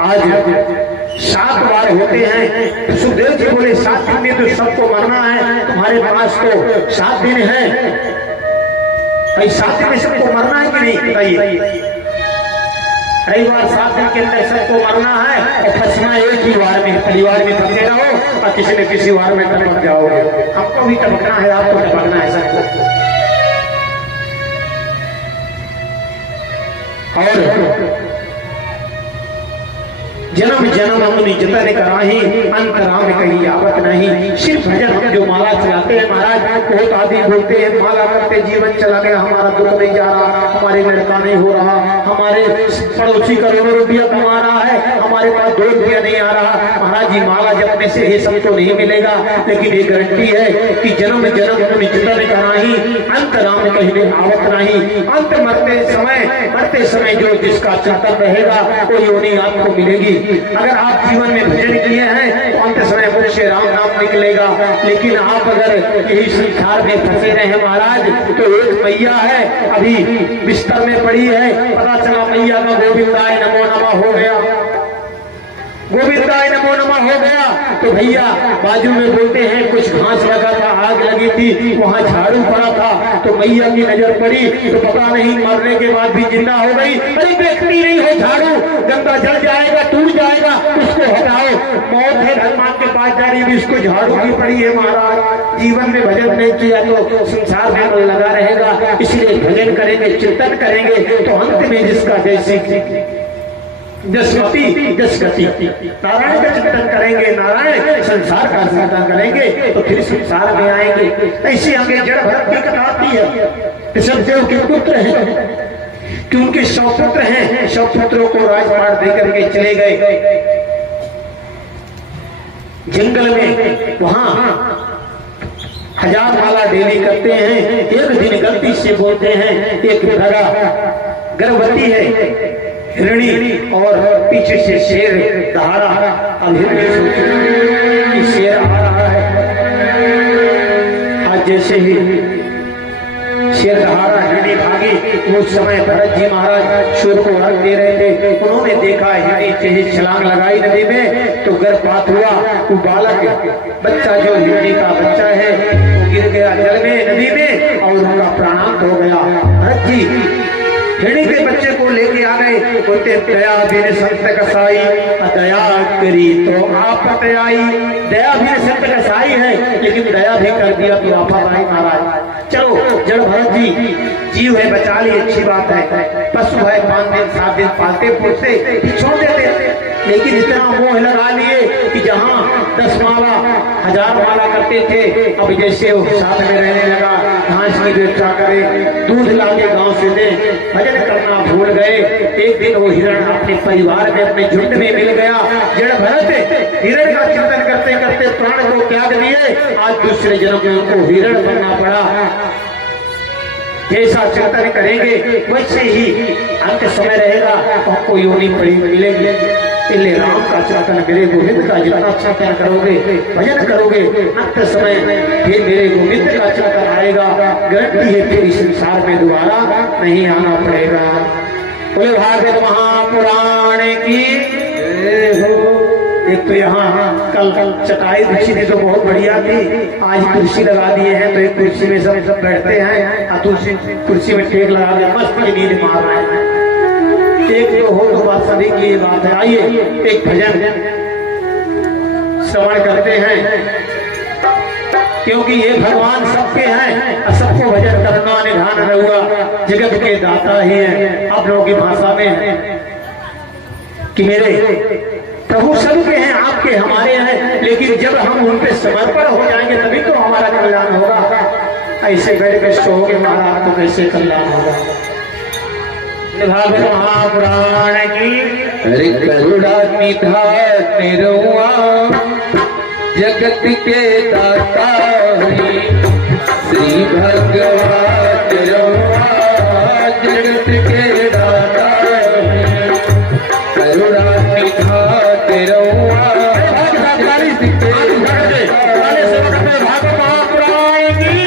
आज 7 बार होते हैं। सुखदेव जी बोले 7 दिन में तो सबको मरना है, तुम्हारे पास तो 7 दिन है, भाई 7 दिन में सबको मरना है कि नहीं बताइए। कई बार 7 दिन के अंदर सबको मरना है और फंसना एक ही वार में, परिवार में फंसे रहो और किसी न किसी वार में टपक जाओगे। आपको भी टपकना है, आपको टपकना है सबको। और जन्म जन्म अपनी जतन कराही, अंत राम कहीं आवत नहीं। सिर्फ भजन हम जो माला चलाते हैं महाराज, बहुत आदि बोलते हैं माला करते जीवन चला गया, हमारा दुख नहीं जा रहा, हमारे लड़का नहीं हो रहा, हमारे पड़ोसी करोड़ों रुपया कमा रहा है, हमारे पास 2 रुपया नहीं आ रहा। महाराज जी माला जपने से ये सबको नहीं मिलेगा, लेकिन ये गारंटी है कि जन्म जन्म अपनी जतन कराही, अंत राम कहीं आवत नहीं। अंत मरते समय जो जिसका चिंतन रहेगा वो योनि आपको मिलेगी। अगर आप जीवन में भजन किए हैं तो अंत समय मुख से राम नाम निकलेगा। लेकिन आप अगर यही संसार में फंसे रहे महाराज, तो एक मैया है अभी बिस्तर में पड़ी है, पता चला मैया का गोविंदाय नमो नमः हो गया, गोविंदाय नमो नमः हो गया, तो भैया बाजू में बोलते हैं कुछ घास लगा था, आग लगी थी, वहां झाड़ू पड़ा था, तो मैया की नजर पड़ी तो पता नहीं मरने के बाद भी जिंदा हो गई। अरे देखती नहीं हो झाड़ू, गंगा जल जाएगा, टूट जाएगा, उसको हटाओ। मौत है भगवान के पास जा रही, इसको झाड़ू की पड़ी है महाराज। जीवन में भजन नहीं किया तो संसार में मन लगा रहेगा। इसलिए भजन करेंगे, चिंतन करेंगे तो अंत में जिसका जैसे जसगति नारायण का चिंतन करेंगे, नारायण संसार का चिंतन करेंगे तो फिर संसार में आएंगे। ऐसी हमें जड़ भरत की कथा आती है। ऋषभदेव के पुत्र हैं कि उनके 100 पुत्र हैं, 100 पुत्रों को राजपाट देकर के चले गए जंगल में। वहां 1000 माला डेली करते हैं। एक दिन गलती से बोलते हैं, एक धरा गर्भवती है हिरणी और पीछे से शेर दहाड़ा। अब हिरणी सोची कि शेर आ रहा है। आज जैसे ही शेर दहाड़ा हिरणी भागी, उस समय भरत जी महाराज शेर को अर्घ दे रहे थे। उन्होंने देखा हिरणी जैसे छलांग लगाई नदी में तो गर्भपात हुआ। वो बालक बच्चा जो हिरणी का बच्चा है वो गिर गया जल में, नदी में, और उनका प्राणांत हो गया। भरत जी हिरणी के बच्चे को लेके आ गए, बोलते दया बिन संत कसाई, दया करी तो आफत आई। दया भी संत कसाई है, लेकिन दया भी कर दिया तो आफत आई महाराज। चलो जड़ भरत जी जीव है बचा ली, अच्छी बात है। पशु है 5 दिन 7 दिन पालते पोसते छोड़ देते, लेकिन इतना मोह लगा लिए कि जहाँ 10 माला 1000 माला करते थे, अब जैसे वो साथ में रहने लगा, घास की व्यवस्था करे, दूध लाके गांव से दे, भजन करना भूल गए। एक दिन वो हिरण अपने परिवार में अपने झुंड में मिल गया। जड़ भरत हिरण का चिंतन करते करते प्राण को त्याग दिए। आज दूसरे जन्म में उनको हिरण बनना पड़ा। जैसा चिंतन करेंगे वैसे ही अंत समय रहेगा, हमको योनि बड़ी मिलेगी। इसलिए राम का चिंतन, मेरे गोविंद का जितना चिंतन करोगे, भजन करोगे, अंत समय फिर मेरे गोविंद का चिंतन आएगा। गारंटी है फिर इस संसार में दोबारा नहीं आना पड़ेगा। बोले भागवत महापुराण की हो। एक तो यहाँ कल चटाई बिछी थी तो बहुत बढ़िया थी, आज कुर्सी लगा दिए हैं तो एक कुर्सी में सब बैठते हैं और दूसरी कुर्सी में टेक लगा के मस्त नींद मार रहे हैं। एक जो हो तो बात सभी की बात है। आइए एक भजन श्रवण करते हैं, क्योंकि ये भगवान सबके हैं, सबको भजन करना निधान रहुआ, जगत के दाता ही है। आप लोगों की भाषा में है कि मेरे प्रभु सबके हैं, आपके हमारे हैं, लेकिन जब हम उन पे समर्पण हो जाएंगे तभी तो हमारा कल्याण होगा। ऐसे बैठ के सोओगे महाराज तो कैसे कल्याण होगा। भागवत महापुराण की हरि करुणा निधान रहुआ, जगत के दाता श्री भगवान रहुआ, जगत के दाता करुणा निधान रहुआ। भागवत महापुराण की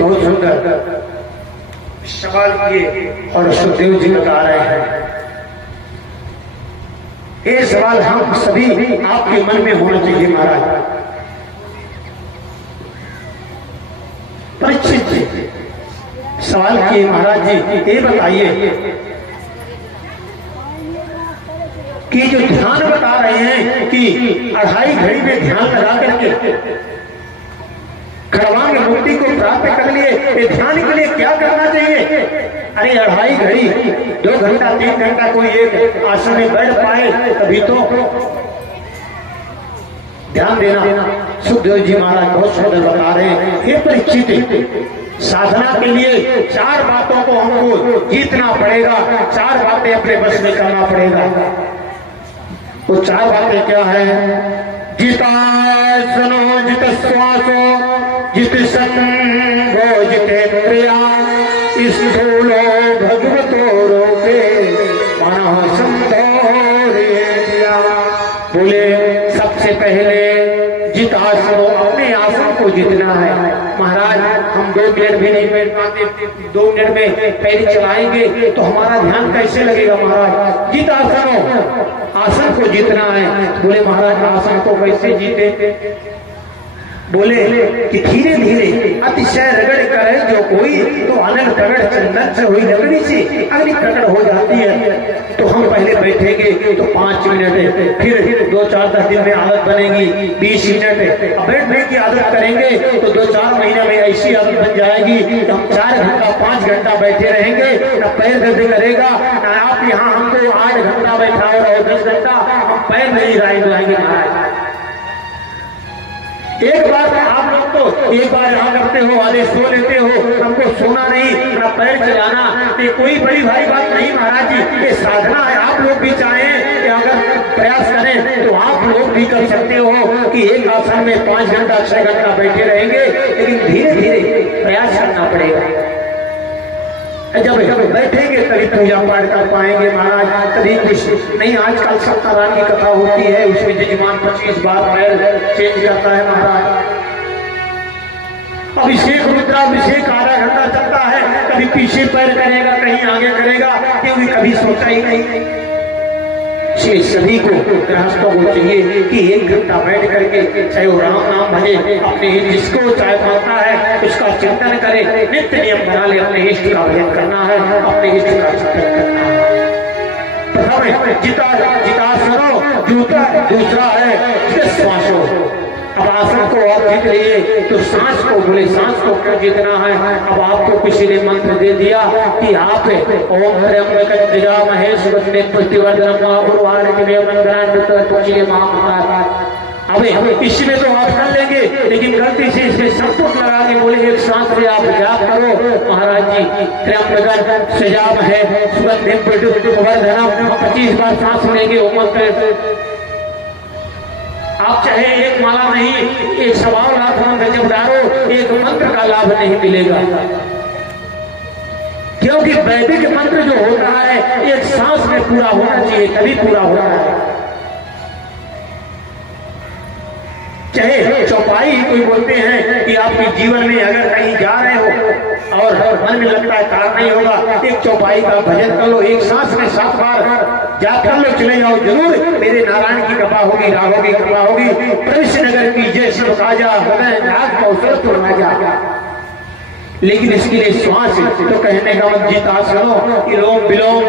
बहुत सुंदर सवाल किए और सुखदेव जी बता रहे हैं ये सवाल हम सभी आपके मन में होना चाहिए महाराज। परीक्षित जी सवाल किए, महाराज जी ये बताइए कि जो ध्यान बता रहे हैं कि 2.5 घड़ी में ध्यान लगा करके खड़वांग मुक्ति को प्राप्त कर लिए, ये ध्यान के लिए क्या करना चाहिए? अरे 2.5 घड़ी 2 घंटा 3 घंटा कोई एक आसन में बैठ पाए तभी तो ध्यान देना। सुखदेव जी महाराज बहुत सुंदर बता रहे हैं। हे परीक्षित, साधना के लिए 4 बातों को हमको जीतना पड़ेगा, 4 बातें अपने बस में करना पड़ेगा। वो 4 बातें क्या है? जितासनो जित श्वासो जित संगो जितेन्द्रिया स्थूलो भगवतो रूपे मनः संतोषेन्द्रिया। बोले सबसे पहले जितासनो, अपने आसन को जीतना है। महाराज हम 2 मिनट भी नहीं बैठ पाते, 2 मिनट में पैर चलाएंगे तो हमारा ध्यान कैसे लगेगा? महाराज जितासनो, आसन को जीतना है। बोले महाराज आसन को कैसे जीते? बोले कि धीरे धीरे अतिशय रगड़ करे जो कोई, तो अनल प्रगड़ चंदन से हुई लकड़ी से अग्नि प्रकट हो जाती है। तो हम पहले बैठेंगे तो 5 मिनट, फिर 2-4-10 दिन में आदत बनेगी 20 मिनट, अब बैठने की आदत करेंगे तो 2-4 महीने में ऐसी आदत बन जाएगी कि हम 4 घंटा 5 घंटा बैठे रहेंगे, न पैर दर्द करेगा, न आप यहाँ हमको 8 घंटा बैठाओ और 10 घंटा हम पैर नहीं हिलाएंगे। महाराज एक बार आप लोग तो एक बार यहाँ करते हो, आधे सो लेते हो, हमको सोना नहीं, ना पैर चलाना, ये कोई बड़ी भारी बात नहीं महाराज जी, ये साधना है। आप लोग भी चाहें कि अगर प्रयास करें तो आप लोग भी कर सकते हो कि एक आसन में 5 घंटा 6 घंटा बैठे रहेंगे, लेकिन धीरे धीरे प्रयास करना पड़ेगा। जब बैठेंगे तभी पूजा पाठ कर पाएंगे महाराज, तभी कुछ नहीं। आजकल सप्ताह की कथा होती है, उसमें जजमान 25 बार पैर चेंज करता है महाराज। अभिषेक रुद्राभिषेक आधा घंटा चलता है, कभी पीछे पैर करेगा, कहीं आगे करेगा, क्योंकि कभी सोचा ही नहीं। सभी को गृहस्थों को चाहिए कि 1 घंटा बैठ करके चाहे वो राम नाम भजे, अपने जिसको चाहे मानता है उसका चिंतन करे, नित्य नियम बना ले, अपने इष्ट का भजन करना है, अपने इष्ट का चिंतन करना है। प्रथम जितासनो, दूसरा है श्वासो। अब आसन को आप जीत लिए तो सांस को, बोले सांस को क्यों जीतना है? अब आपको किसी ने मंत्र दे दिया कि आप ओम त्र्यंबकं यजामहे सुगन्धिं पुष्टिवर्धनम् उर्वारुकमिव बन्धनान् तुलसीये महामृतात्। अब इसमें तो आप कर लेंगे, लेकिन गलती से इसमें संपुट लगा के बोले एक सांस में आप जाप करो। महाराज जी त्र्यंबकं यजामहे सुगन्धिं पुष्टिवर्धनम् 25 बार सांस लेंगे ओम मंत्र। आप चाहे एक माला नहीं, एक 1.25 लाख मंत्र जब डालो, एक मंत्र का लाभ नहीं मिलेगा, क्योंकि वैदिक मंत्र जो होता है एक सांस में पूरा होना चाहिए, तभी पूरा होता है। चाहे चौपाई कोई बोलते हैं कि आपके जीवन में अगर कहीं जा रहे हो और मन में लगता है काम नहीं होगा, एक चौपाई का भजन कर लो, एक सांस में 7 बार जाप कर लो, चले जाओ, जरूर मेरे नारायण की कृपा होगी, राघव की कृपा होगी। प्रविश्य नगर की जय सब काजा हृदय नाग कौशल तो राजा। लेकिन इसके लिए श्वास तो कहने का मत जितासनो, इलोम विलोम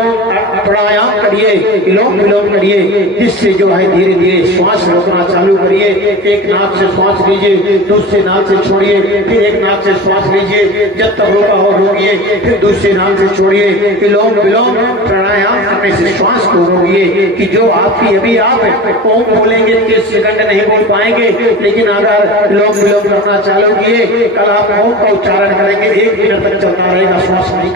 प्राणायाम करिए, इलोम विलोम करिए, जिससे जो है धीरे धीरे श्वास रोकना चालू करिए। एक नाक से श्वास लीजिए, दूसरे नाक से छोड़िए, फिर एक नाक से श्वास लीजिए, जब तक रोका हो रोकिए, फिर दूसरे नाक से छोड़िए। इलोम विलोम प्राणायाम करने से श्वास को रोकिए कि जो आपकी अभी आप ओम बोलेंगे 30 सेकंड नहीं बोल पाएंगे, लेकिन अगर इलोम विलोम करना चालू किए, कल आप ओम का उच्चारण करेंगे 1 मिनट तक चलता रहेगा, श्वास नहीं